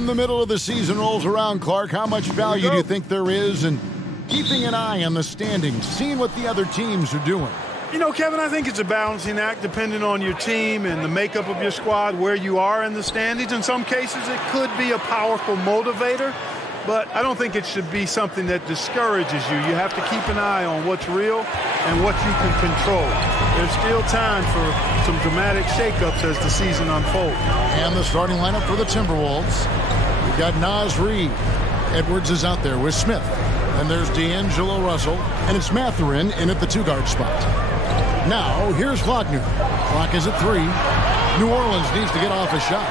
In the middle of the season rolls around, Clark, how much value do you think there is in keeping an eye on the standings, seeing what the other teams are doing? You know, Kevin, I think it's a balancing act depending on your team and the makeup of your squad, where you are in the standings. In some cases, it could be a powerful motivator, but I don't think it should be something that discourages you. You have to keep an eye on what's real and what you can control. There's still time for some dramatic shakeups as the season unfolds. And the starting lineup for the Timberwolves. We've got Naz Reid. Edwards is out there with Smith. And there's D'Angelo Russell. And it's Mathurin in at the two-guard spot. Now, here's Wagner. Clock is at 3. New Orleans needs to get off a shot.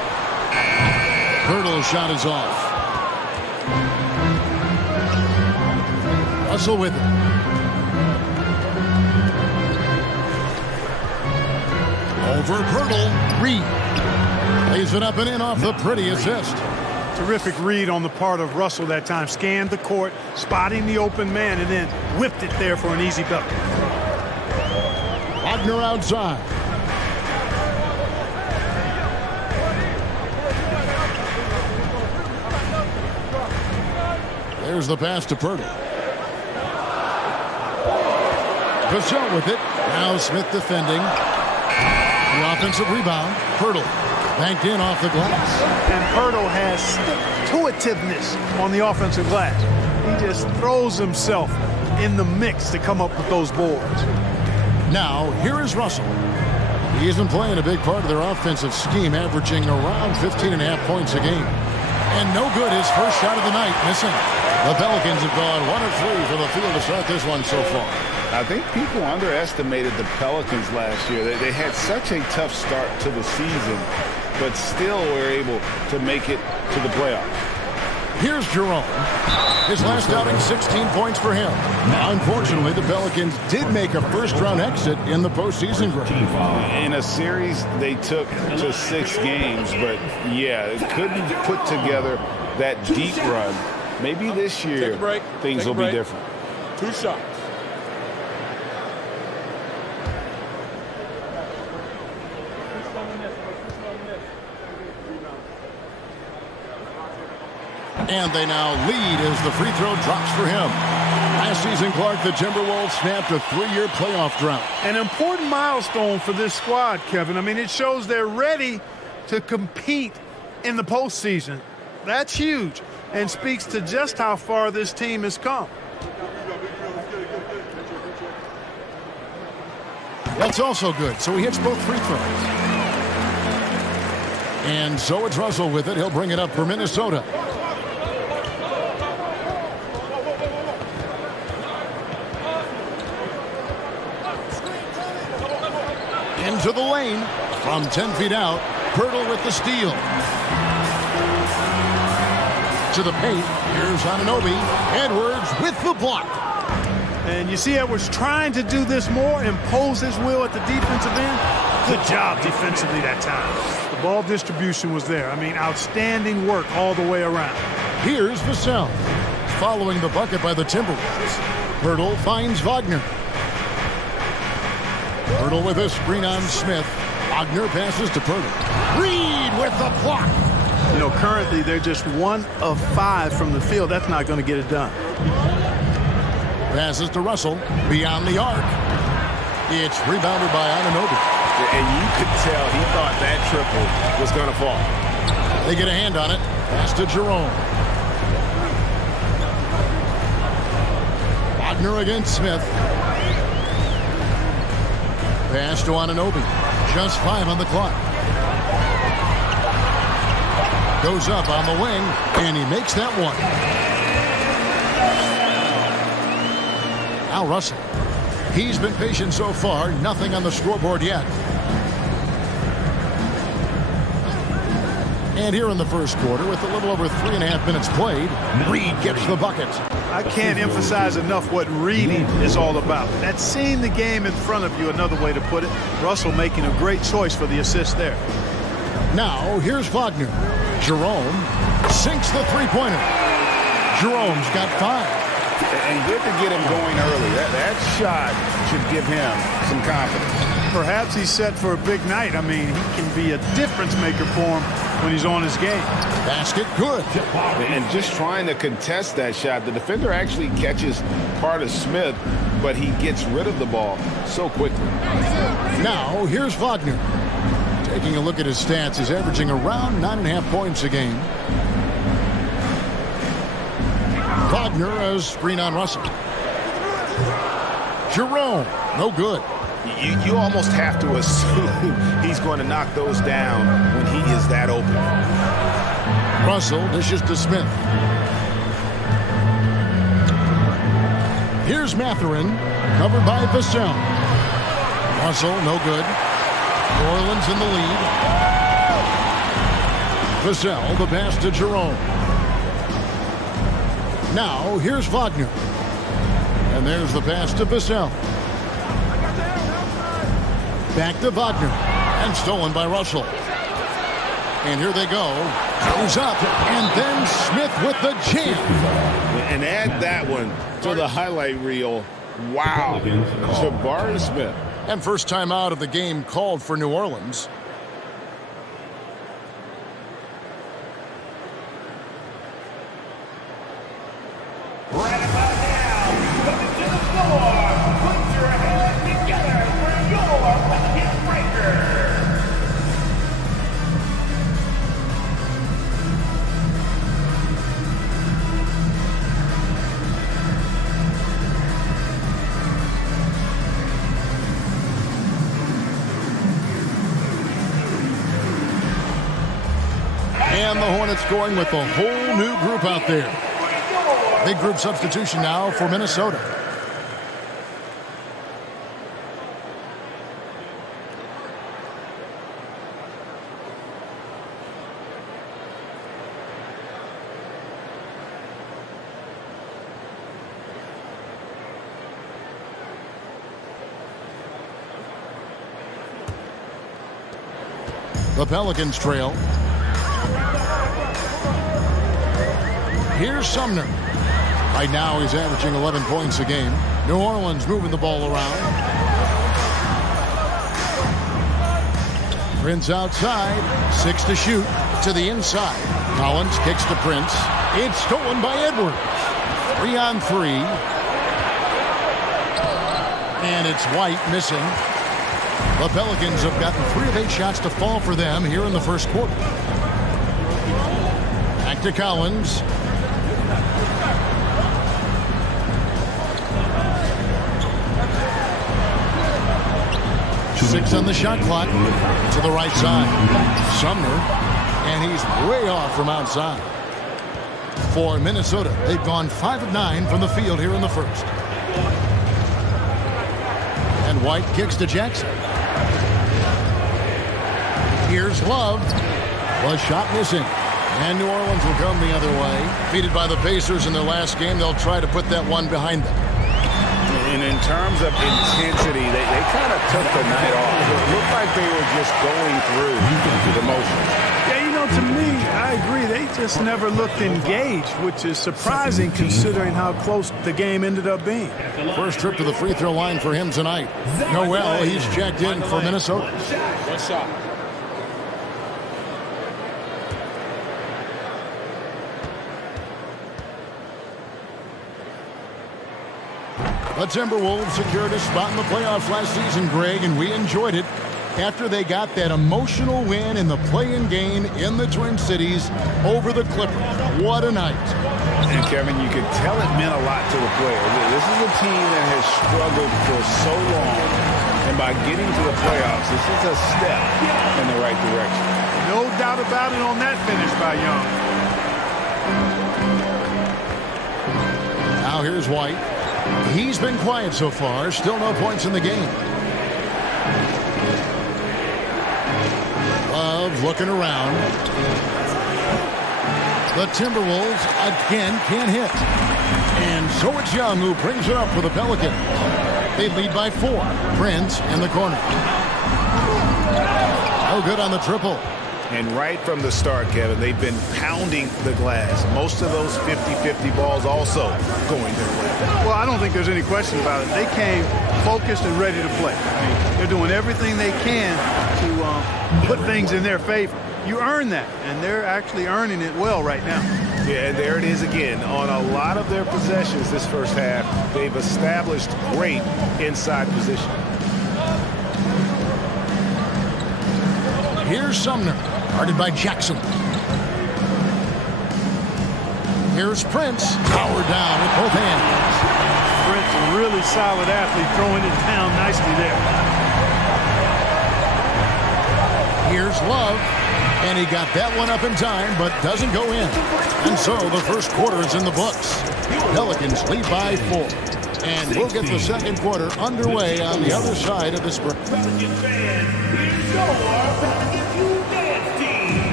Hurdle's shot is off. Russell with it. Over Pirtle. Reed lays it up and in off the pretty assist. Terrific read on the part of Russell that time. Scanned the court, spotting the open man, and then whipped it there for an easy bucket. Wagner outside. There's the pass to Pirtle. Vassell with it. Now Smith defending. The offensive rebound. Pirtle banked in off the glass. And Pirtle has stick-to-itiveness on the offensive glass. He just throws himself in the mix to come up with those boards. Now, here is Russell. He has been playing a big part of their offensive scheme, averaging around 15.5 points a game. And no good, his first shot of the night, missing. The Pelicans have gone 1 of 3 for the field to start this one so far. I think people underestimated the Pelicans last year. They had such a tough start to the season, but still were able to make it to the playoffs. Here's Jerome. His last outing, 16 points for him. Unfortunately, the Pelicans did make a first-round exit in the postseason group. In a series, they took to 6 games, but yeah, couldn't put together that deep run. Maybe this year things will be different. 2 shots. And they now lead as the free throw drops for him. Last season, Clark, the Timberwolves snapped a 3-year playoff drought. An important milestone for this squad, Kevin. I mean, it shows they're ready to compete in the postseason. That's huge and speaks to just how far this team has come. That's also good. So he hits both free throws. And so it's Russell with it. He'll bring it up for Minnesota. Into the lane from 10 feet out. Pirtle with the steal. To the paint. Here's Anunoby. Edwards with the block. And you see Edwards trying to do this more, impose his will at the defensive end. Good job defensively that time. The ball distribution was there. I mean, outstanding work all the way around. Here's Vassell. Following the bucket by the Timberwolves. Pirtle finds Wagner. Pirtle with a screen on Smith. Wagner passes to Pirtle. Reed with the block. You know, currently they're just 1 of 5 from the field. That's not going to get it done. Passes to Russell. Beyond the arc. It's rebounded by Anunoby. And you could tell he thought that triple was going to fall. They get a hand on it. Pass to Jerome. Wagner against Smith. Pass to Anunoby. Just 5 on the clock. Goes up on the wing, and he makes that one. Al Russell. He's been patient so far. Nothing on the scoreboard yet. And here in the first quarter, with a little over 3.5 minutes played, Reed gets the bucket. I can't emphasize enough what reading is all about. That's seeing the game in front of you, another way to put it. Russell making a great choice for the assist there. Now, here's Wagner. Jerome sinks the three-pointer. Jerome's got 5. And good to get him going early. That shot should give him some confidence. Perhaps he's set for a big night. I mean, he can be a difference maker for him when he's on his game. Basket good. And just trying to contest that shot, the defender actually catches part of Smith, but he gets rid of the ball so quickly. Now, here's Wagner. Taking a look at his stats, he's averaging around 9.5 points a game. Wagner as screen on Russell. Jerome, no good. You almost have to assume he's going to knock those down when he is that open. Russell dishes to Smith. Here's Mathurin, covered by Vassell. Russell, no good. New Orleans in the lead. Vassell, the pass to Jerome. Now, here's Wagner. And there's the pass to Vassell. Back to Wagner. And stolen by Russell. And here they go. Goes up. And then Smith with the jam. And add that one to the highlight reel. Wow. Jabari Smith. And first time out of the game called for New Orleans. Right about now, coming to the floor. Put your hands together for your bucket breaker. And the Hornets going with a whole new group out there. Big group substitution now for Minnesota. The Pelicans trail. Here's Sumner. Right now he's averaging 11 points a game. New Orleans moving the ball around. Prince outside. 6 to shoot. To the inside. Collins kicks to Prince. It's stolen by Edwards. 3 on 3. And it's White missing. The Pelicans have gotten 3 of 8 shots to fall for them here in the first quarter. Back to Collins. Six on the shot clock to the right side. Sumner, and he's way off from outside. For Minnesota, they've gone 5 of 9 from the field here in the first. And White kicks to Jackson. Here's Love. The shot missing. And New Orleans will come the other way. Defeated by the Pacers in their last game, they'll try to put that one behind them. And in terms of intensity, they kind of took the night off. It looked like they were just going through the motions. Yeah, you know, to me, I agree. They just never looked engaged, which is surprising considering how close the game ended up being. First trip to the free throw line for him tonight. Noel, he's checked in for Minnesota. One shot. The Timberwolves secured a spot in the playoffs last season, Greg, and we enjoyed it after they got that emotional win in the play-in game in the Twin Cities over the Clippers. What a night. And, Kevin, you could tell it meant a lot to the players. This is a team that has struggled for so long, and by getting to the playoffs, this is a step in the right direction. No doubt about it on that finish by Young. Now here's White. He's been quiet so far. Still no points in the game. Love looking around. The Timberwolves again can't hit. And so it's Young who brings it up for the Pelicans. They lead by 4. Prince in the corner. No good on the triple. And right from the start, Kevin, they've been pounding the glass. Most of those 50-50 balls also going their way. Well, I don't think there's any question about it. They came focused and ready to play. I mean, they're doing everything they can to put things in their favor. You earn that, and they're actually earning it well right now. Yeah, and there it is again. On a lot of their possessions this first half, they've established great inside position. Here's Sumner, guarded by Jackson. Here's Prince, powered down with both hands. Prince, a really solid athlete, throwing it down nicely there. Here's Love, and he got that one up in time, but doesn't go in. And so the first quarter is in the books. Pelicans lead by 4. And we'll get the second quarter underway on the other side of this break. Pelicans fans, here's your Pelicans dance team.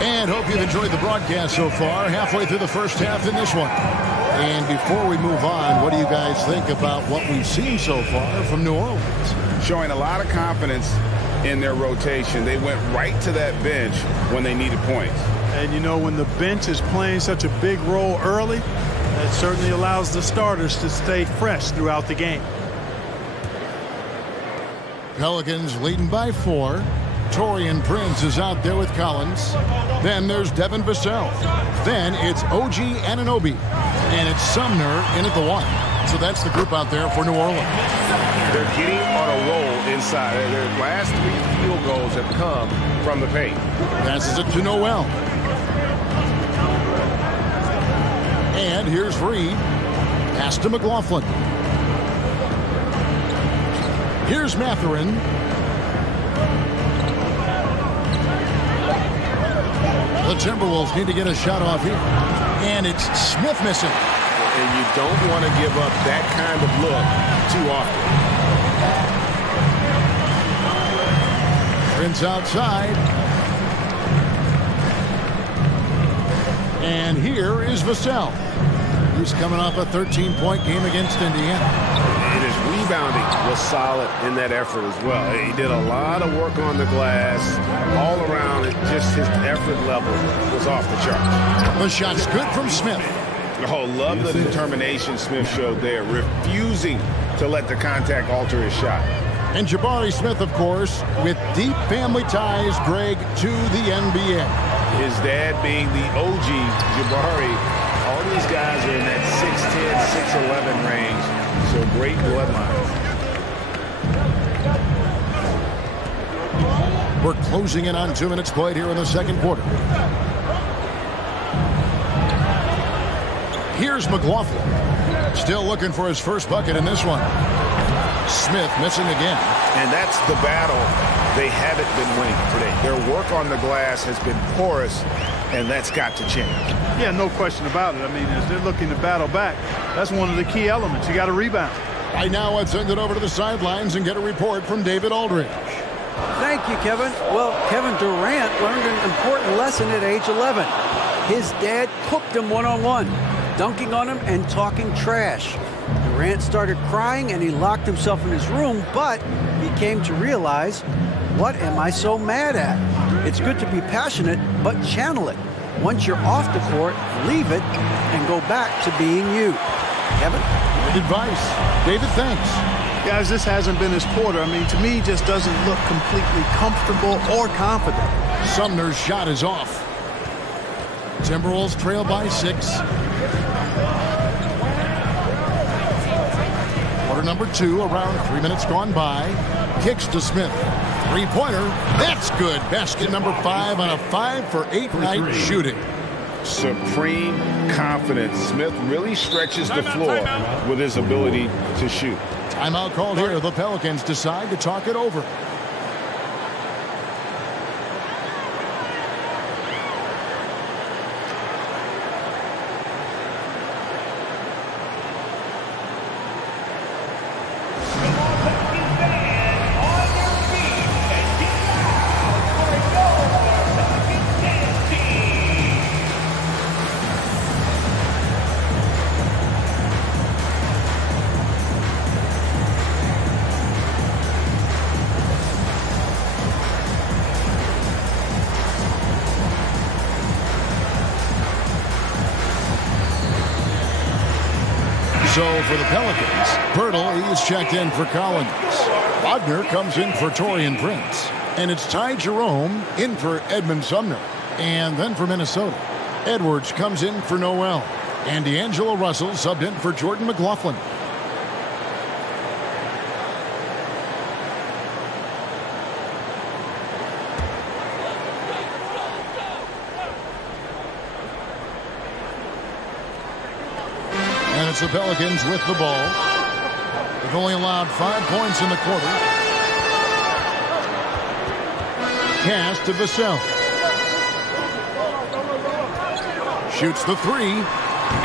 And hope you've enjoyed the broadcast so far. Halfway through the first half in this one. And before we move on, what do you guys think about what we've seen so far from New Orleans? Showing a lot of confidence in their rotation. They went right to that bench when they needed points. And you know, when the bench is playing such a big role early, that certainly allows the starters to stay fresh throughout the game. Pelicans leading by 4. Taurean Prince is out there with Collins. Then there's Devin Vassell. Then it's OG Anunoby. And it's Sumner in at the 1. So that's the group out there for New Orleans. They're getting on a roll inside. Their last 3 field goals have come from the paint. Passes it to Noel. And here's Reed. Pass to McLaughlin. Here's Mathurin. The Timberwolves need to get a shot off here. And it's Smith missing. And you don't want to give up that kind of look too often. Prince outside. And here is Vassell. He's coming off a 13-point game against Indiana. And his rebounding was solid in that effort as well. He did a lot of work on the glass. All around, just his effort level was off the charts. The shot's good from Smith. Oh, love the determination Smith showed there, refusing to let the contact alter his shot. And Jabari Smith, of course, with deep family ties, Greg, to the NBA. His dad being the OG, Jabari. All these guys are in that 6'10", 6'11" range, so great bloodlines. We're closing in on 2 minutes played here in the second quarter. Here's McLaughlin. Still looking for his first bucket in this one. Smith missing again. And that's the battle they haven't been winning today. Their work on the glass has been porous, and that's got to change. Yeah, no question about it. I mean, as they're looking to battle back, that's one of the key elements. You got to rebound. Right now, let's send it over to the sidelines and get a report from David Aldridge. Thank you, Kevin. Well, Kevin Durant learned an important lesson at age 11. His dad cooked him one-on-one, dunking on him and talking trash. Durant started crying and he locked himself in his room, but he came to realize, what am I so mad at? It's good to be passionate, but channel it. Once you're off the court, leave it and go back to being you. Kevin? Good advice. David, thanks. Guys, this hasn't been his quarter. I mean, to me, he just doesn't look completely comfortable or confident. Sumner's shot is off. Timberwolves trail by 6. Quarter number 2, around 3 minutes gone by. Kicks to Smith. Three-pointer. That's good. Basket number 5 on a 5-for-8 night shooting. Supreme confidence. Smith really stretches the floor with his ability to shoot. Timeout called here. The Pelicans decide to talk it over. So for the Pelicans, Pirtle, he's checked in for Collins. Wagner comes in for Taurean Prince. And it's Ty Jerome in for Edmund Sumner. And then for Minnesota, Edwards comes in for Noel. And D'Angelo Russell subbed in for Jordan McLaughlin. And it's the Pelicans with the ball. They've only allowed 5 points in the quarter. Pass to Vassell. Shoots the three.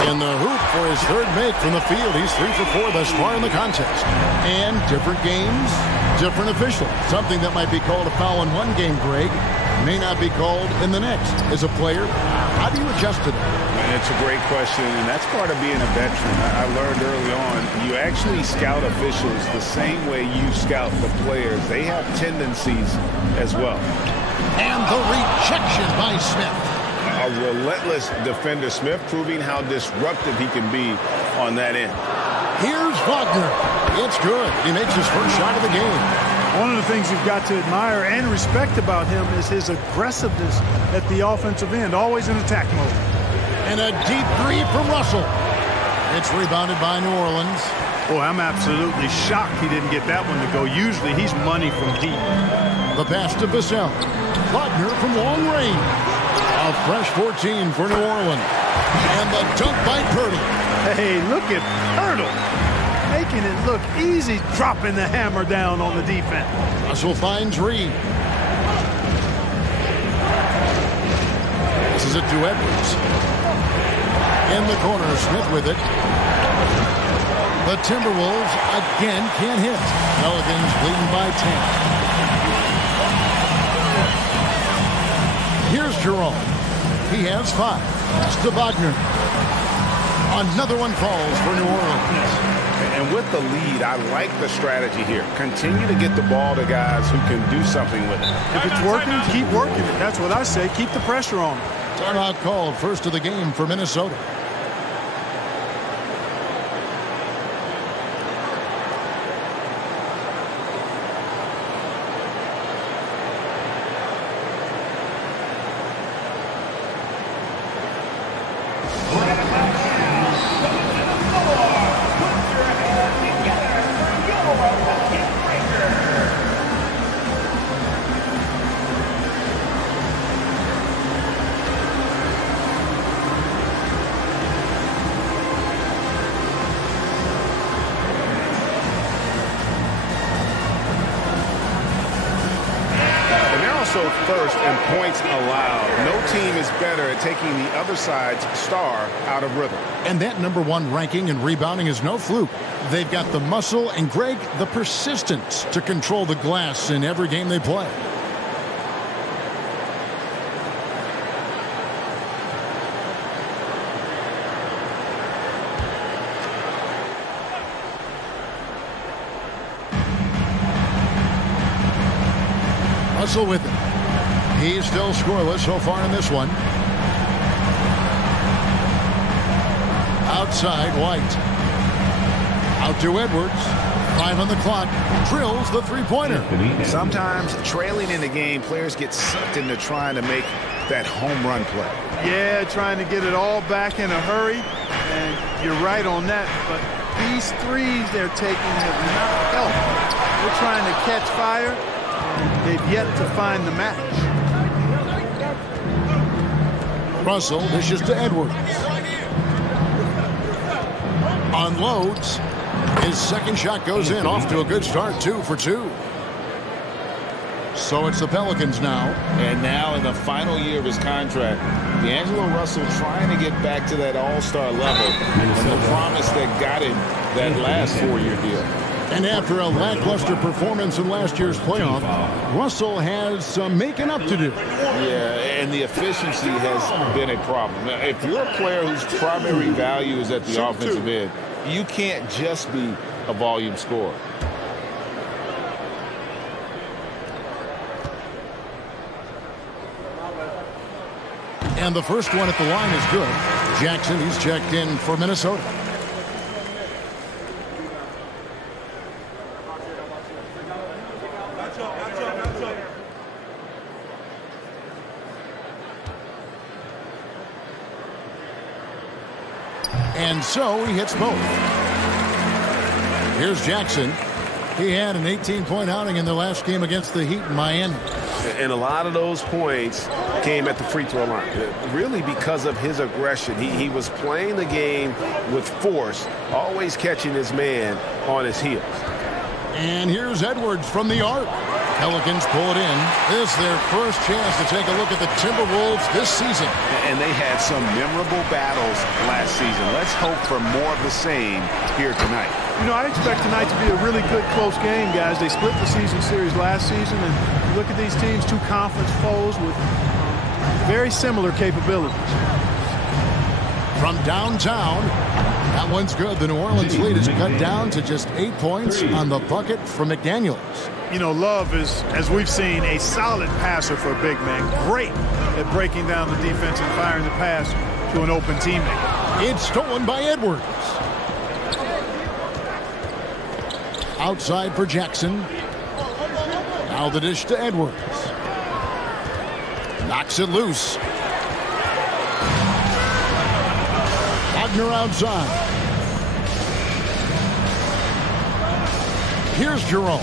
In the hoop for his third make from the field. He's 3 for 4 thus far in the contest. And different games, different officials. Something that might be called a foul in one game, Greg, may not be called in the next. As a player, how do you adjust to that? It's a great question, and that's part of being a veteran. I learned early on, you actually scout officials the same way you scout the players. They have tendencies as well. And the rejection by Smith. A relentless defender. Smith proving how disruptive he can be on that end. Here's Wagner. It's good. He makes his first shot of the game. One of the things you've got to admire and respect about him is his aggressiveness at the offensive end, always in attack mode. And a deep three from Russell. It's rebounded by New Orleans. Boy, I'm absolutely shocked he didn't get that one to go. Usually he's money from deep. The pass to Vassell. Wagner from long range. A fresh 14 for New Orleans. And the dunk by Pirtle. Hey, look at Pirtle. Making it look easy, dropping the hammer down on the defense. Russell finds Reed. This is it to Edwards. In the corner, Smith with it. The Timberwolves again can't hit. Pelicans leading by 10. Here's Jerome. He has 5. Pass to Wagner. Another one falls for New Orleans. And with the lead, I like the strategy here. Continue to get the ball to guys who can do something with it. If it's working, keep working it. That's what I say. Keep the pressure on. Timeout called, first of the game for Minnesota. First in points allowed. No team is better at taking the other side's star out of rhythm. And that #1 ranking and rebounding is no fluke. They've got the muscle and, Greg, the persistence to control the glass in every game they play. Russell with it. He's still scoreless so far in this one. Outside, White. Out to Edwards. 5 on the clock. Drills the three-pointer. Sometimes trailing in the game, players get sucked into trying to make that home run play. Yeah, trying to get it all back in a hurry. And you're right on that. But these threes they're taking have not helped. They're trying to catch fire. They've yet to find the match. Russell dishes to Edwards. Unloads. His second shot goes in. Off to a good start. 2 for 2. So it's the Pelicans now. And now in the final year of his contract, D'Angelo Russell trying to get back to that all-star level and the promise that got him that last 4-year deal. And after a lackluster performance in last year's playoff, Russell has some making up to do. Yeah, and the efficiency has been a problem. Now, if you're a player whose primary value is at the offensive end, you can't just be a volume scorer. And the first one at the line is good. Jackson, he's checked in for Minnesota. And so he hits both. Here's Jackson. He had an 18-point outing in the last game against the Heat in Miami. And a lot of those points came at the free throw line, really because of his aggression. He was playing the game with force, always catching his man on his heels. And here's Edwards from the arc. Pelicans pull it in. This is their first chance to take a look at the Timberwolves this season. And they had some memorable battles last season. Let's hope for more of the same here tonight. You know, I expect tonight to be a really good, close game, guys. They split the season series last season, and you look at these teams, two conference foes with very similar capabilities. From downtown, that one's good. The New Orleans lead is cut down to just 8 points on the bucket from McDaniels. You know, Love is, as we've seen, a solid passer for a big man. Great at breaking down the defense and firing the pass to an open teammate. It's stolen by Edwards. Outside for Jackson. Now the dish to Edwards. Knocks it loose. Wagner outside. Here's Jerome.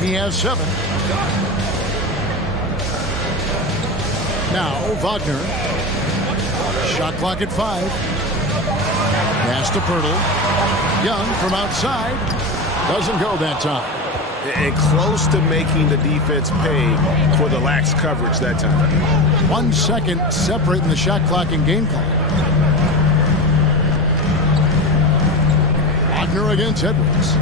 He has 7. Now Wagner. Shot clock at 5. Pass to Pirtle. Young from outside. Doesn't go that time. And close to making the defense pay for the lax coverage that time. 1 second separating the shot clock and game clock. Wagner against Edwards.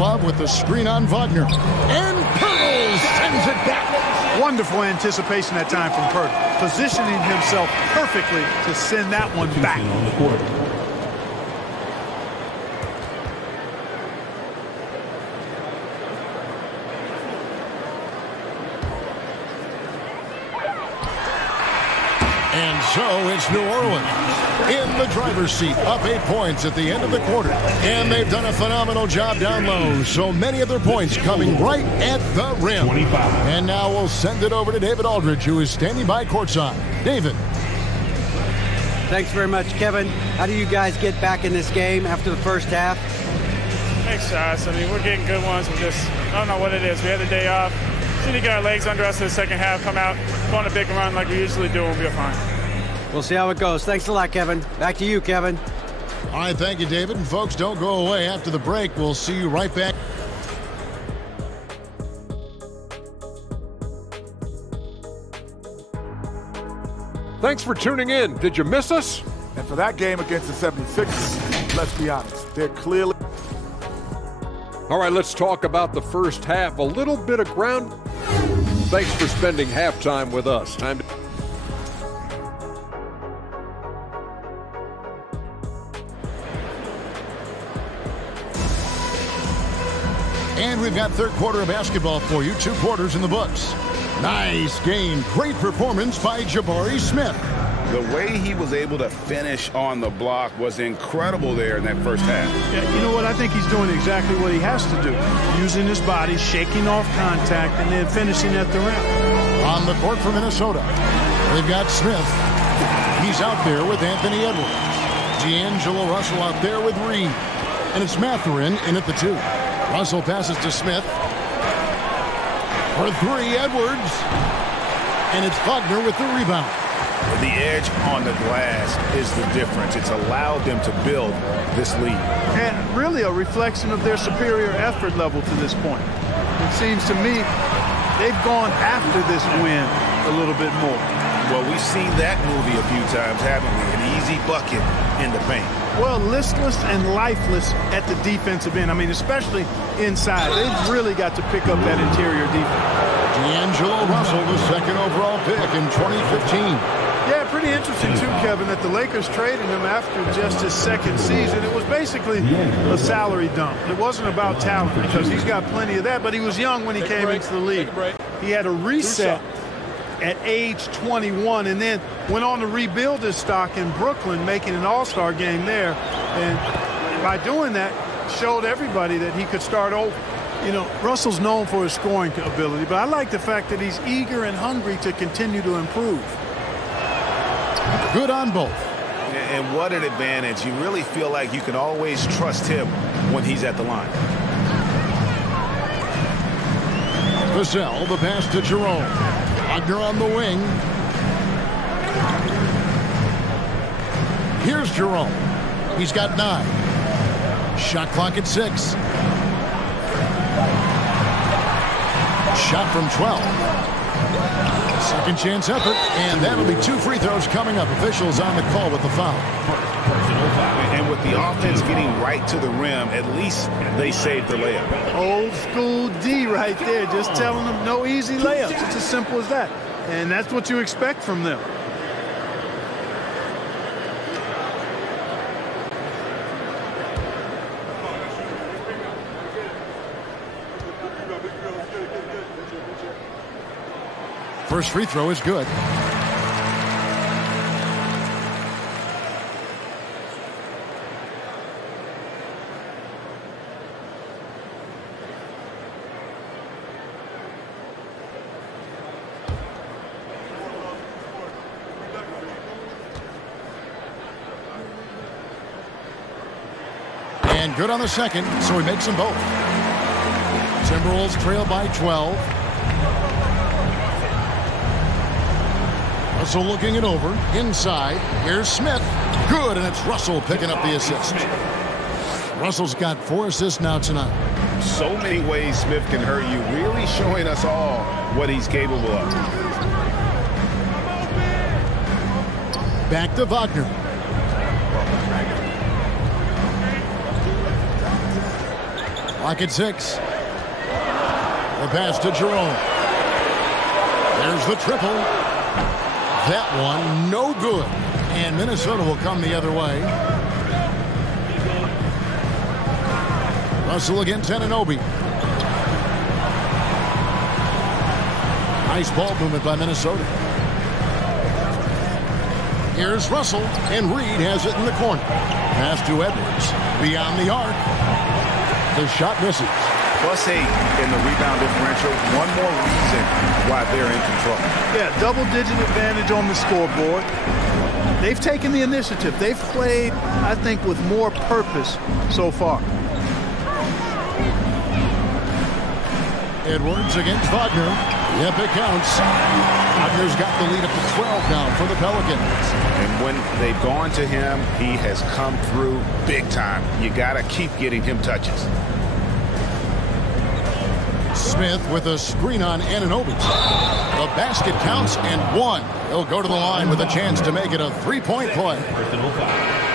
Love with the screen on Wagner. And Pirtle sends it back. Wonderful anticipation that time from Pirtle. Positioning himself perfectly to send that one back. And so it's New Orleans in the driver's seat, up 8 points at the end of the quarter. And they've done a phenomenal job down low. So many of their points coming right at the rim. 25. And now we'll send it over to David Aldridge, who is standing by courtside. David. Thanks very much, Kevin. How do you guys get back in this game after the first half? Makes shots. I mean, we're getting good ones. I don't know what it is. We had the day off. Just need to get our legs under us in the second half, come out, go on a big run like we usually do, and we'll be fine. We'll see how it goes. Thanks a lot, Kevin. Back to you, Kevin. All right, thank you, David. And folks, don't go away. After the break, we'll see you right back. Thanks for tuning in. Did you miss us? And for that game against the 76ers, let's be honest, they're clearly... All right, let's talk about the first half. A little bit of ground. Thanks for spending halftime with us. Time to... And we've got third quarter of basketball for you. 2 quarters in the books. Nice game. Great performance by Jabari Smith. The way he was able to finish on the block was incredible there in that first half. Yeah, you know what? I think he's doing exactly what he has to do. Using his body, shaking off contact, and then finishing at the rim. On the court for Minnesota, they've got Smith. He's out there with Anthony Edwards. D'Angelo Russell out there with Reed. And it's Mathurin in at the 2. Russell passes to Smith. For 3, Edwards. And it's Wagner with the rebound. The edge on the glass is the difference. It's allowed them to build this lead. And really a reflection of their superior effort level to this point. It seems to me they've gone after this win a little bit more. Well, we've seen that movie a few times, haven't we? An easy bucket in the paint. Well, listless and lifeless at the defensive end. I mean, especially inside. They've really got to pick up that interior defense. D'Angelo Russell, the second overall pick in 2015. Yeah, pretty interesting, too, Kevin, that the Lakers traded him after just his second season. It was basically a salary dump. It wasn't about talent because he's got plenty of that, but he was young when he came into the league. He had a reset at age 21 and then went on to rebuild his stock in Brooklyn, making an all-star game there. And by doing that, showed everybody that he could start over. You know, Russell's known for his scoring ability, but I like the fact that he's eager and hungry to continue to improve. Good on both. And what an advantage. You really feel like you can always trust him when he's at the line. Vassell, the pass to Jerome. Wagner on the wing. Here's Jerome. He's got 9. Shot clock at 6. Shot from 12. Second chance effort, and that'll be 2 free throws coming up. Officials on the call with the foul. And with the offense getting right to the rim, at least they saved the layup. Old school D right there, just telling them no easy layups. It's as simple as that. And that's what you expect from them. First free throw is good. And good on the second, so he makes them both. Timberwolves trail by 12. Russell looking it over. Inside. Here's Smith. Good, and it's Russell picking up the assist. Russell's got 4 assists now tonight. So many ways Smith can hurt you, really showing us all what he's capable of. Back to Wagner. Clock at 6. The pass to Jerome. There's the triple. That one, no good. And Minnesota will come the other way. Russell against Anunoby. Nice ball movement by Minnesota. Here's Russell, and Reed has it in the corner. Pass to Edwards. Beyond the arc. The shot misses. +8 in the rebound differential. One more reason why they're in control. Yeah, double-digit advantage on the scoreboard. They've taken the initiative. They've played, I think, with more purpose so far. Edwards against Wagner. Yep, it counts. Wagner's got the lead up to 12 now for the Pelicans. And when they've gone to him, he has come through big time. You got to keep getting him touches. Smith with a screen on Anunoby. The basket counts and 1. He'll go to the line with a chance to make it a 3-point play.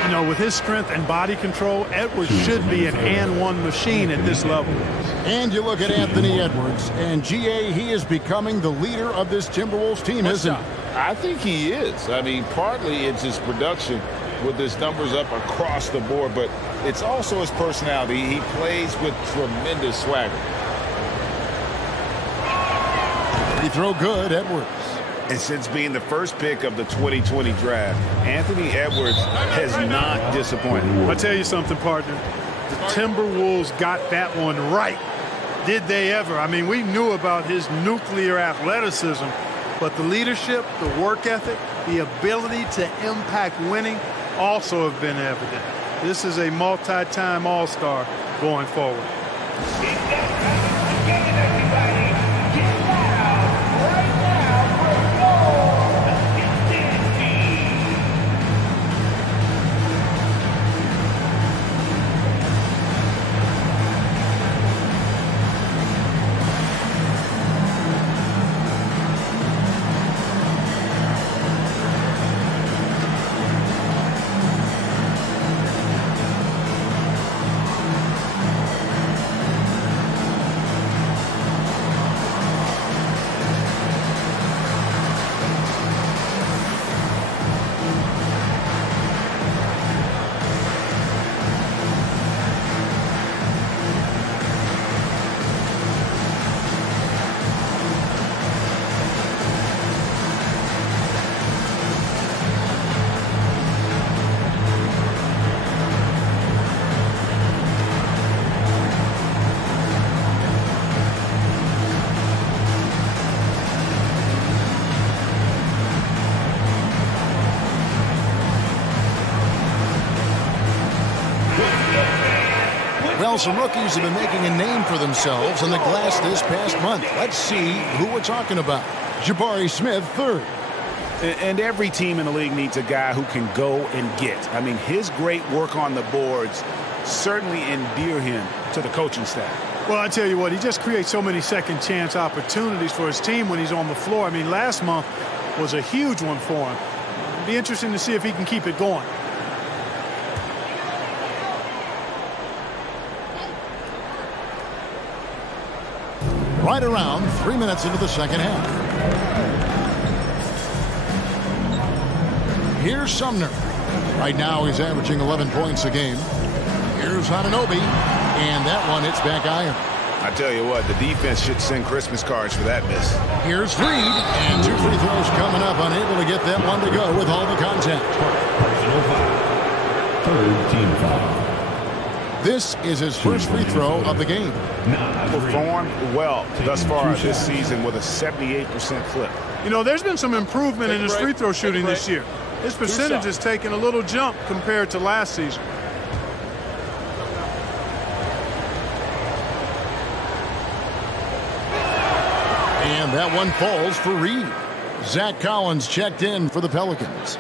You know, with his strength and body control, Edwards should be an and-one machine at this level. And you look at Anthony Edwards, and GA, he is becoming the leader of this Timberwolves team, isn't he? I think he is. I mean, partly it's his production with his numbers up across the board, but it's also his personality. He plays with tremendous swagger. Free throw good, Edwards. And since being the first pick of the 2020 draft, Anthony Edwards has not disappointed. I'll tell you something, partner. The Timberwolves got that one right. Did they ever? I mean, we knew about his nuclear athleticism, but the leadership, the work ethic, the ability to impact winning also have been evident. This is a multi-time All-Star going forward. Well, some rookies have been making a name for themselves on the glass this past month. Let's see who we're talking about. Jabari Smith, third. And every team in the league needs a guy who can go and get. I mean, his great work on the boards certainly endear him to the coaching staff. Well, I tell you what, he just creates so many second chance opportunities for his team when he's on the floor. I mean, last month was a huge one for him. It'll be interesting to see if he can keep it going. Right around 3 minutes into the second half. Here's Sumner. Right now he's averaging 11 points a game. Here's Anunoby, and that one hits back iron. I tell you what, the defense should send Christmas cards for that miss. Here's Reed, and 2 free throws coming up, unable to get that one to go with all the contact. Personal foul. Third team foul. This is his first free throw of the game. Performed well thus far this season with a 78% clip. You know, there's been some improvement in his free throw shooting this year. His percentage has taken a little jump compared to last season. And that one falls for Reed. Zach Collins checked in for the Pelicans.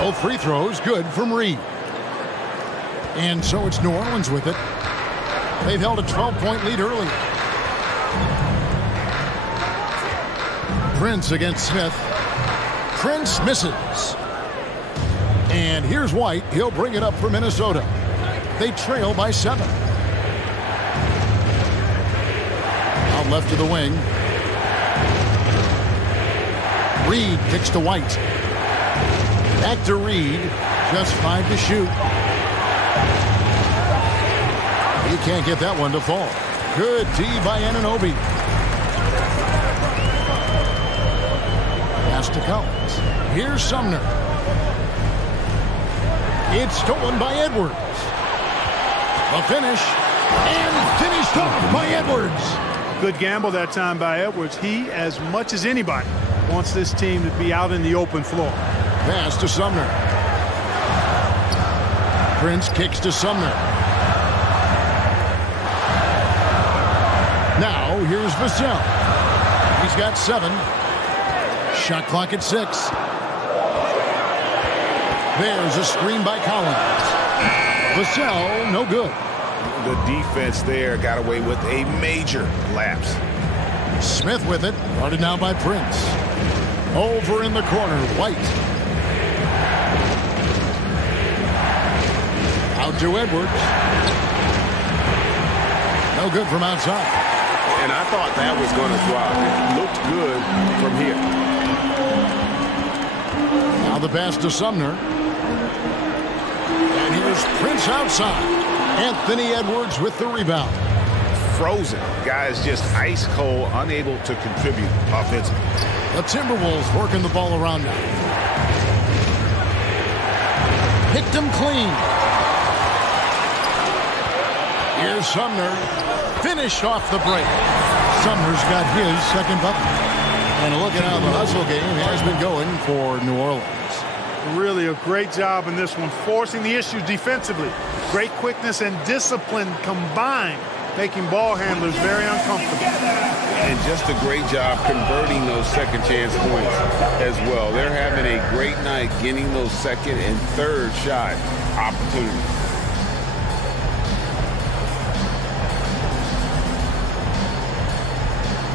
Both free throws good from Reed. And so it's New Orleans with it. They've held a 12-point lead early. Prince against Smith. Prince misses. And here's White. He'll bring it up for Minnesota. They trail by 7. Out left to the wing. Reed kicks to White. Back to Reed. Just 5 to shoot. He can't get that one to fall. Good D by Anunoby. Pass to Collins. Here's Sumner. It's stolen by Edwards. A finish. And finished off by Edwards. Good gamble that time by Edwards. He, as much as anybody, wants this team to be out in the open floor. Pass to Sumner. Prince kicks to Sumner. Now here's Vassell. He's got 7. Shot clock at 6. There's a screen by Collins. Vassell, no good. The defense there got away with a major lapse. Smith with it. Guarded now by Prince. Over in the corner, White. Out to Edwards. No good from outside. And I thought that was going to drop. It looked good from here. Now the pass to Sumner. And here's Prince outside. Anthony Edwards with the rebound. Frozen. Guys just ice cold, unable to contribute offensively. The Timberwolves working the ball around now. Picked him clean. Here's Sumner. Finished off the break. Sumner's got his second bucket. And look at how the hustle game has been going for New Orleans. Really a great job in this one, forcing the issues defensively. Great quickness and discipline combined, making ball handlers very uncomfortable. And just a great job converting those second chance points as well. They're having a great night getting those second and third shot opportunities.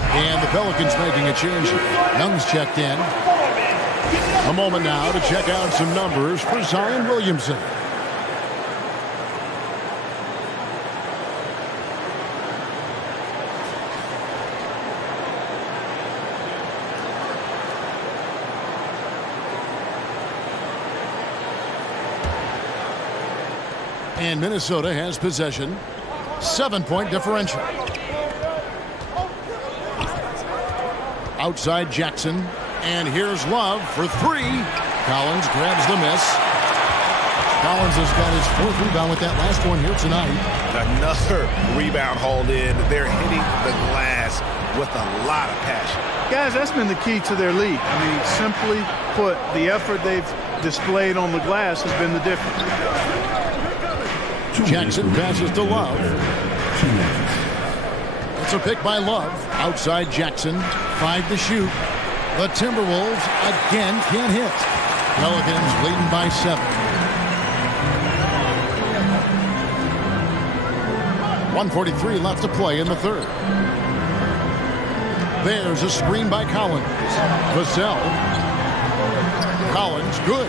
And the Pelicans making a change. Young's checked in. A moment now to check out some numbers for Zion Williamson. And Minnesota has possession. 7-point differential. Outside Jackson. And here's Love for 3. Collins grabs the miss. Collins has got his 4th rebound with that last one here tonight. Another rebound hauled in. They're hitting the glass with a lot of passion. Guys, that's been the key to their lead. I mean, simply put, the effort they've displayed on the glass has been the difference. Jackson passes to Love. It's a pick by Love. Outside Jackson. 5 to shoot. The Timberwolves again can't hit. Pelicans leading by 7. 1:43 left to play in the 3rd. There's a screen by Collins. Vassell. Collins, good.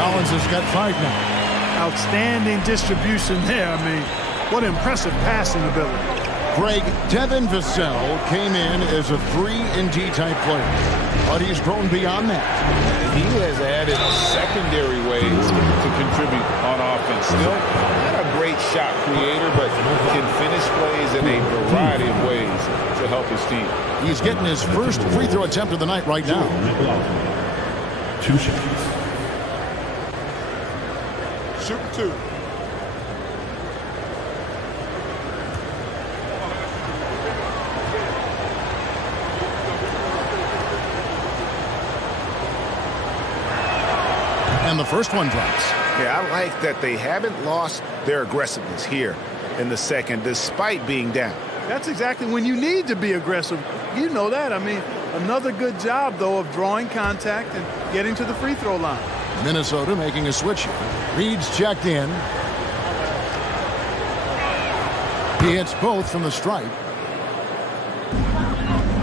Collins has got 5 now. Outstanding distribution there. I mean, what impressive passing ability. Greg, Devin Vassell came in as a 3-and-D type player, but he's grown beyond that. He has added secondary ways to contribute on offense. Still not a great shot creator, but can finish plays in a variety of ways to help his team. He's getting his first free throw attempt of the night right now. 2 shots. Shoot 2. And the first one drops. Yeah, I like that they haven't lost their aggressiveness here in the second, despite being down. That's exactly when you need to be aggressive. You know that. I mean, another good job, though, of drawing contact and getting to the free throw line. Minnesota making a switch here. Reed's checked in. He hits both from the stripe.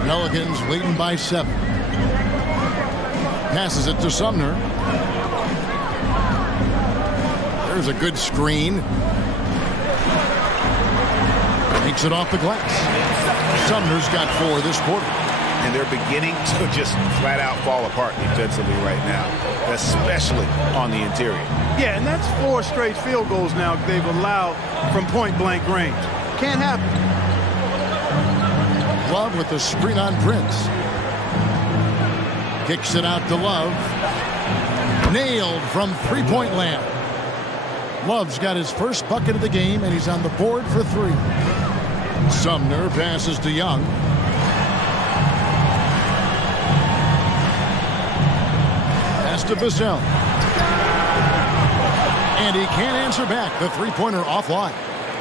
Pelicans leading by 7. Passes it to Sumner. There's a good screen. Takes it off the glass. Sumner's got 4 this quarter. And they're beginning to just flat out fall apart defensively right now, especially on the interior. Yeah, and that's 4 straight field goals now they've allowed from point-blank range. Can't happen. Love with the screen on Prince. Kicks it out to Love. Nailed from 3-point land. Love's got his first bucket of the game, and he's on the board for 3. Sumner passes to Young. Pass to Vassell. And he can't answer back. The 3-pointer offline.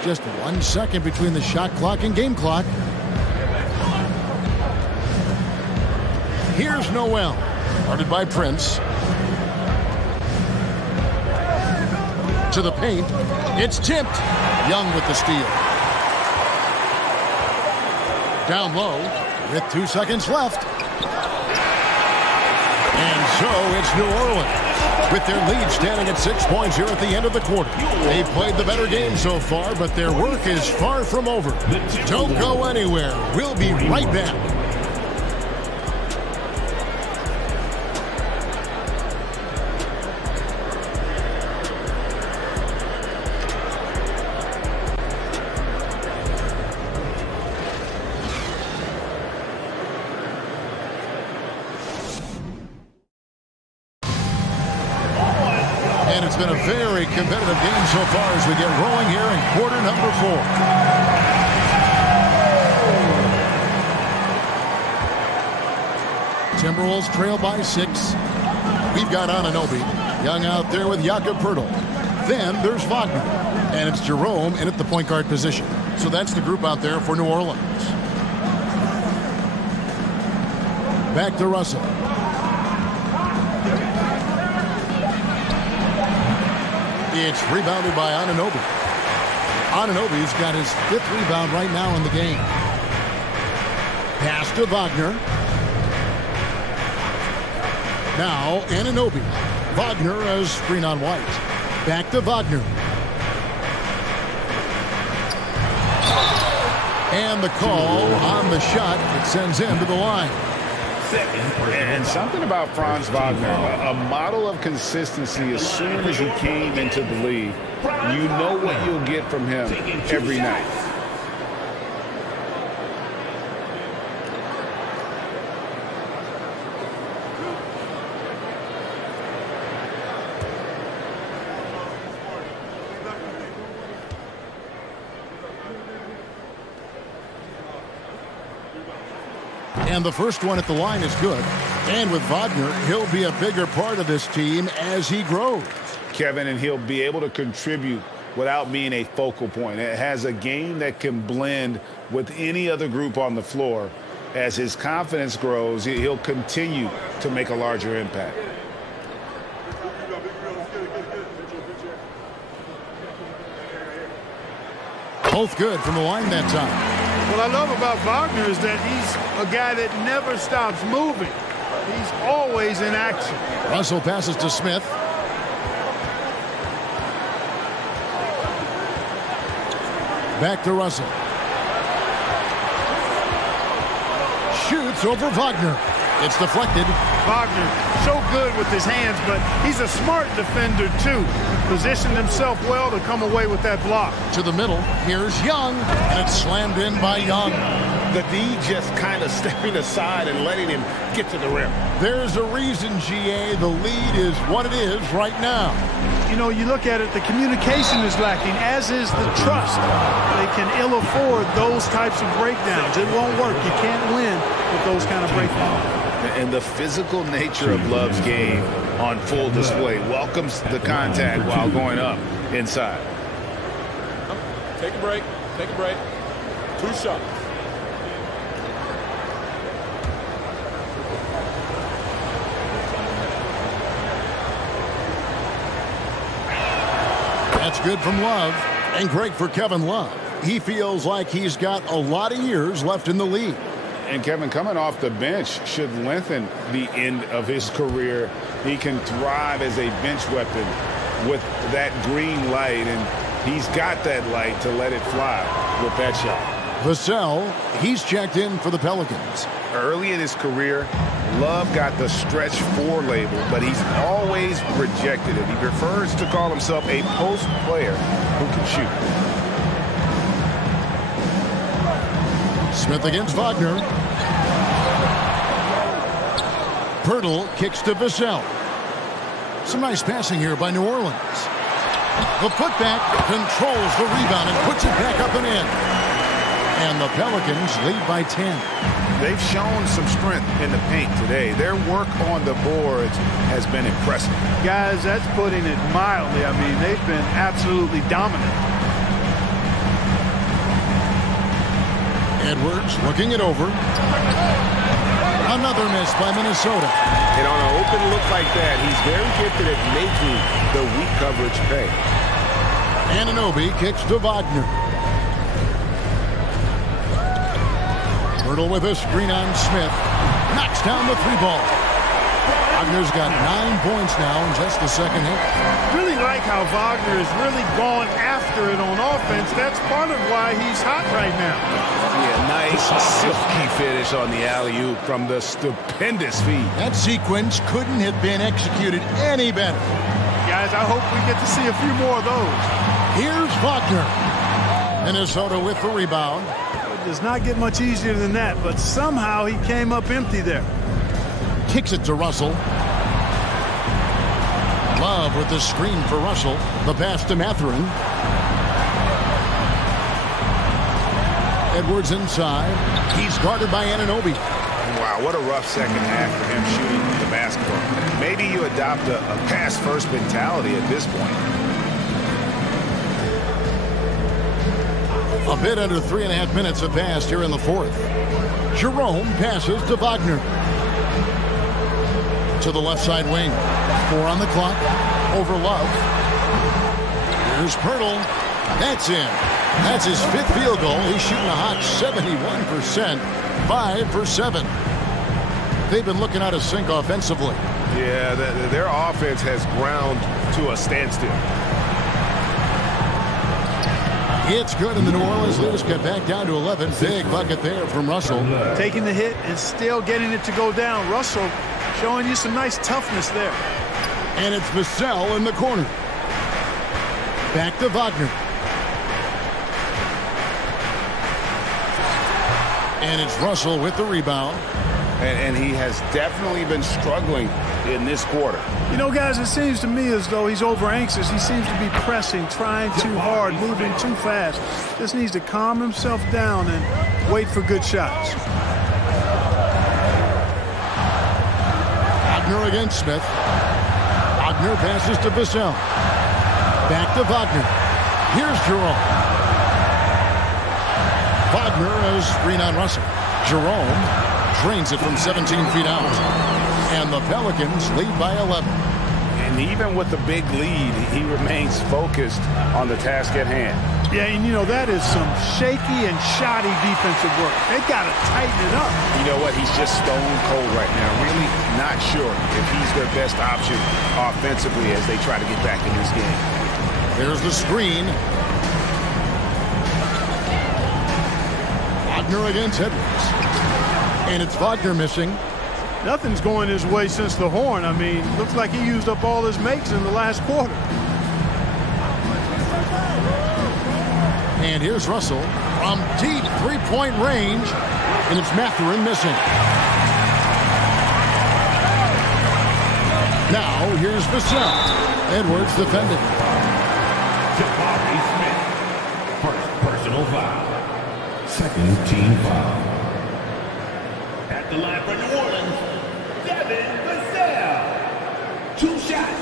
Just 1 second between the shot clock and game clock. Here's Noel. Guarded by Prince. To the paint. It's tipped. Young with the steal. Down low with 2 seconds left. And so it's New Orleans with their lead standing at 6 points here at the end of the quarter. They've played the better game so far, but their work is far from over. Don't go anywhere. We'll be right back. It's been a very competitive game so far as we get rolling here in quarter number 4. Timberwolves trail by 6. We've got Anunoby. Young out there with Jakob Poeltl. Then there's Wagner. And it's Jerome in at the point guard position. So that's the group out there for New Orleans. Back to Russell. It's rebounded by Anunoby. Anunoby's got his 5th rebound right now in the game. Pass to Wagner. Now Anunoby. Wagner as screen on White. Back to Wagner. And the call on the shot. It sends him to the line. And something about Franz Wagner, a model of consistency. As soon as he came into the league, you know what you'll get from him every night. And the first one at the line is good. And with Wagner, he'll be a bigger part of this team as he grows. Kevin, and he'll be able to contribute without being a focal point. It has a game that can blend with any other group on the floor. As his confidence grows, he'll continue to make a larger impact. Both good from the line that time. What I love about Wagner is that he's a guy that never stops moving. He's always in action. Russell passes to Smith. Back to Russell. Shoots over Wagner. It's deflected. Wagner, so good with his hands, but he's a smart defender, too. Positioned himself well to come away with that block. To the middle. Here's Young, and it's slammed in by Young. The D just kind of stepping aside and letting him get to the rim. There's a reason, GA, the lead is what it is right now. You know, you look at it, the communication is lacking, as is the trust. They can ill afford those types of breakdowns. It won't work. You can't win with those kind of breakdowns. And the physical nature of Love's game on full display welcomes the contact while going up inside. Take a break. Take a break. 2 shots. That's good from Love, and great for Kevin Love. He feels like he's got a lot of years left in the league. And Kevin, coming off the bench should lengthen the end of his career. He can thrive as a bench weapon with that green light, and he's got that light to let it fly with that shot. Vassell, he's checked in for the Pelicans. Early in his career, Love got the stretch 4 label, but he's always rejected it. He prefers to call himself a post player who can shoot. Smith against Wagner. Pirtle kicks to Vassell. Some nice passing here by New Orleans. The putback controls the rebound and puts it back up and in. And the Pelicans lead by 10. They've shown some strength in the paint today. Their work on the boards has been impressive. Guys, that's putting it mildly. I mean, they've been absolutely dominant. Edwards looking it over. Another miss by Minnesota. And on an open look like that, he's very gifted at making the weak coverage pay. Anunoby kicks to Wagner. Pirtle with a screen on Smith. Knocks down the 3-ball. Wagner's got 9 points now in just the second half. Really like how Wagner has really gone after it on offense. That's part of why he's hot right now. Yeah, nice silky finish on the alley-oop from the stupendous feed. That sequence couldn't have been executed any better. Guys, I hope we get to see a few more of those. Here's Wagner. Minnesota with the rebound. It does not get much easier than that, but somehow he came up empty there. Kicks it to Russell. Love with the screen for Russell. The pass to Mathurin. Edwards inside. He's guarded by Anunoby. Wow, what a rough second half for him shooting the basketball. Maybe you adopt a pass-first mentality at this point. A bit under 3.5 minutes have passed here in the fourth. Jerome passes to Wagner. To the left side wing. 4 on the clock. Over Love. Here's Pirtle. That's in. That's his 5th field goal. He's shooting a hot 71%. 5 for 7. They've been looking out of sync offensively. Yeah, their offense has ground to a standstill. It's good, and the New Orleans leaders cut back down to 11. Big bucket there from Russell. Taking the hit and still getting it to go down. Russell showing you some nice toughness there. And it's Vassell in the corner. Back to Wagner. And it's Russell with the rebound. And he has definitely been struggling in this quarter. You know, guys, it seems to me as though he's over anxious. He seems to be pressing, trying too hard, moving too fast. Just needs to calm himself down and wait for good shots. Wagner against Smith. Wagner passes to Vassell. Back to Wagner. Here's Jerome. Wagner has screen on Russell. Jerome drains it from 17 feet out. And the Pelicans lead by 11. And even with the big lead, he remains focused on the task at hand. Yeah, and you know, that is some shaky and shoddy defensive work. They got to tighten it up. You know what? He's just stone cold right now. Really not sure if he's their best option offensively as they try to get back in this game. There's the screen. Wagner against Edwards. And it's Wagner missing. Nothing's going his way since the horn. I mean, looks like he used up all his makes in the last quarter. And here's Russell from deep three-point range. And it's Mathurin missing. Now here's Vassell. Edwards defending. Jabari Smith. First personal foul. Second team foul. At the line for New Orleans, Devin Vassell. 2 shots.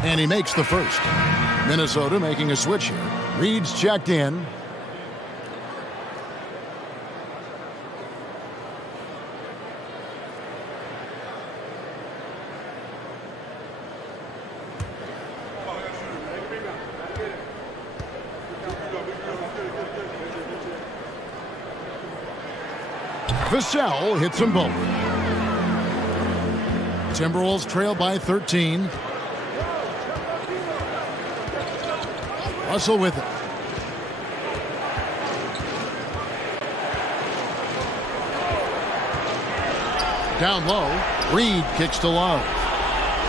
And he makes the first. Minnesota making a switch here. Reed's checked in. Vassell hits them both. Timberwolves trail by 13. Russell with it. Down low. Reed kicks to Love.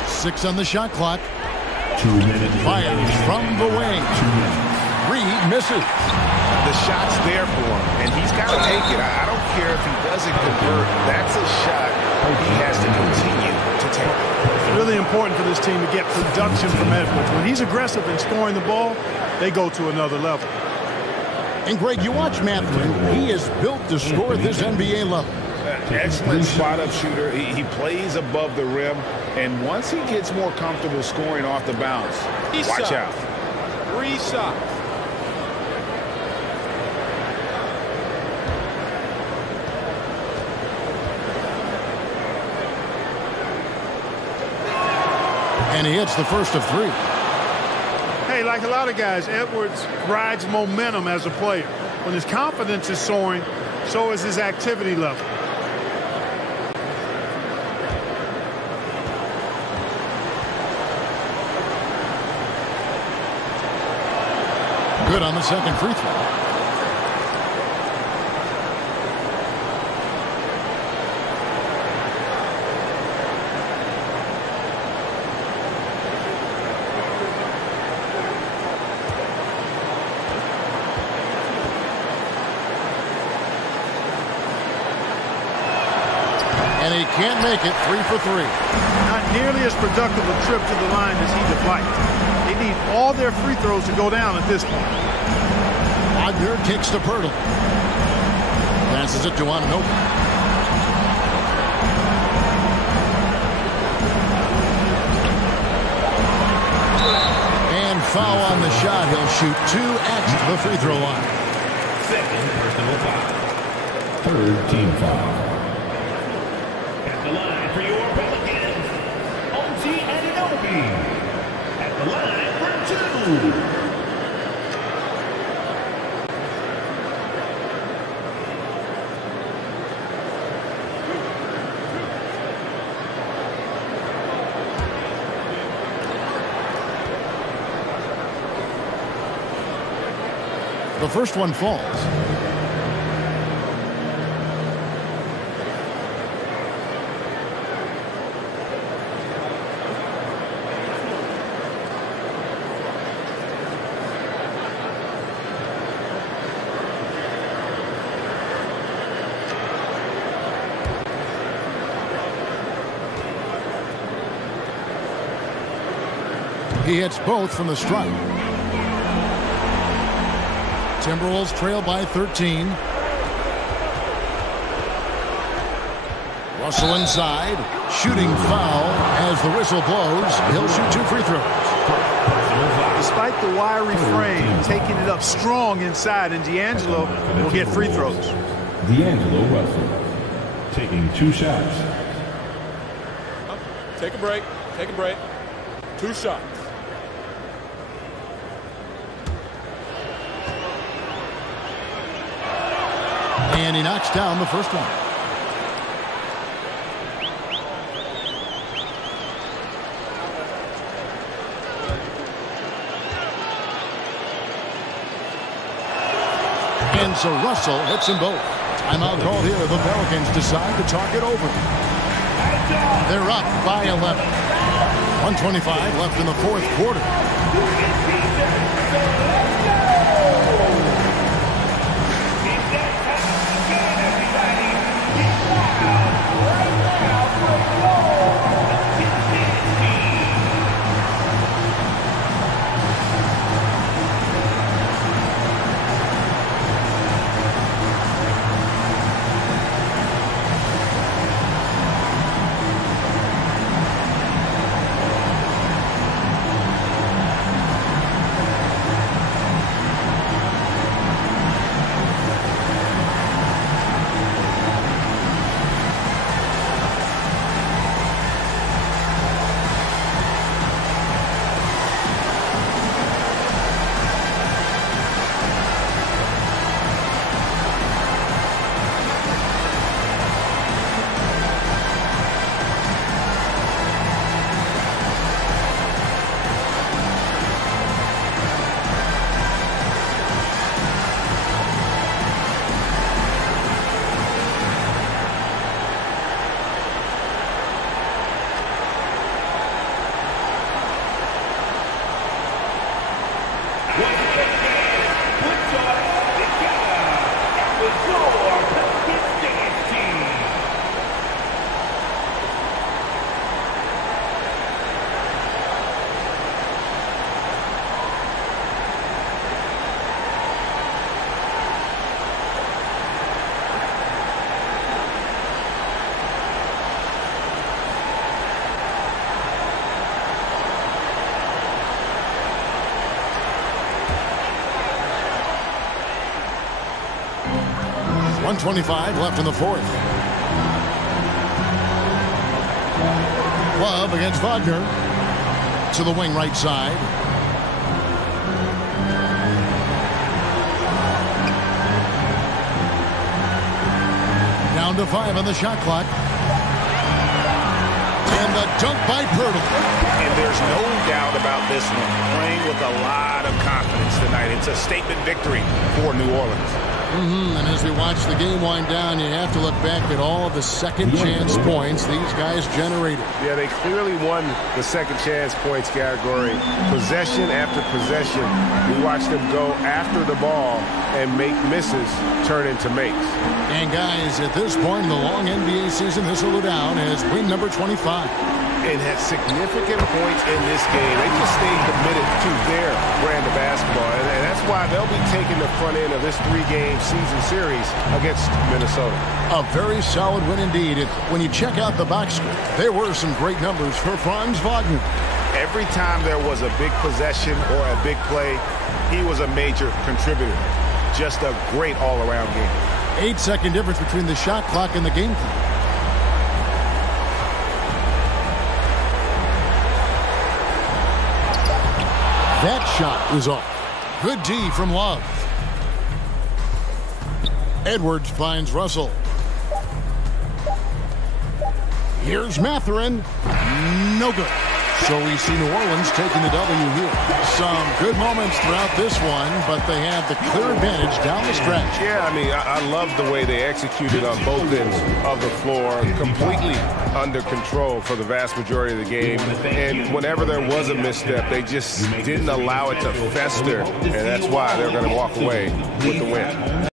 6 on the shot clock. 2 minutes. Fires from the wing. 2 minutes. Reed misses. The shot's there for him, and he's got to take it. I don't care if he doesn't convert. That's a shot he has to continue to take. It's really important for this team to get production from Edwards. When he's aggressive in scoring the ball, they go to another level. And Greg, you watch Mathurin. He is built to score at this NBA level. Excellent spot-up shooter. He plays above the rim, and once he gets more comfortable scoring off the bounce, watch out. 3 shots. And he hits the first of 3. Hey, like a lot of guys, Edwards rides momentum as a player. When his confidence is soaring, so is his activity level. Good on the second free throw. And he can't make it. 3 for 3. Not nearly as productive a trip to the line as he'd have liked. They need all their free throws to go down at this point. Wagner kicks to Poeltl. Passes it to Anunoby. And foul on the shot. He'll shoot 2 at the free throw line. Second personal foul. Third team foul. At the line for your Pelicans, OG Anunoby. At the line for 2. The first one falls. He hits both from the stripe. Timberwolves trail by 13. Russell inside. Shooting foul as the whistle blows. He'll shoot 2 free throws. Despite the wiry frame, taking it up strong inside, and D'Angelo will get free throws. D'Angelo Russell taking 2 shots. Take a break. Take a break. 2 shots. And he knocks down the first one. And so Russell hits them both. Timeout called here. The Pelicans decide to talk it over. They're up by 11. 1:25 left in the fourth quarter. .25 left in the fourth. Love against Wagner. To the wing right side. Down to 5 on the shot clock. And the dunk by Poeltl. And there's no doubt about this one. Playing with a lot of confidence tonight. It's a statement victory for New Orleans. And as we watch the game wind down, you have to look back at all of the second chance points these guys generated. Yeah, they clearly won the second chance points category. Possession after possession, we watched them go after the ball and make misses turn into makes. And guys, at this point in the long NBA season, this will go down as win number 25. And had significant points in this game. They just stayed committed to their brand of basketball. And that's why they'll be taking the front end of this 3-game season series against Minnesota. A very solid win indeed. And when you check out the box score, there were some great numbers for Franz Wagner. Every time there was a big possession or a big play, he was a major contributor. Just a great all-around game. 8-second difference between the shot clock and the game clock. That shot is off. Good D from Love. Edwards finds Russell. Here's Mathurin. No good. So we see New Orleans taking the W here. Some good moments throughout this one, but they have the clear advantage down the stretch. Yeah, I mean, I love the way they executed on both ends of the floor, completely under control for the vast majority of the game. And whenever there was a misstep, they just didn't allow it to fester, and that's why they're going to walk away with the win.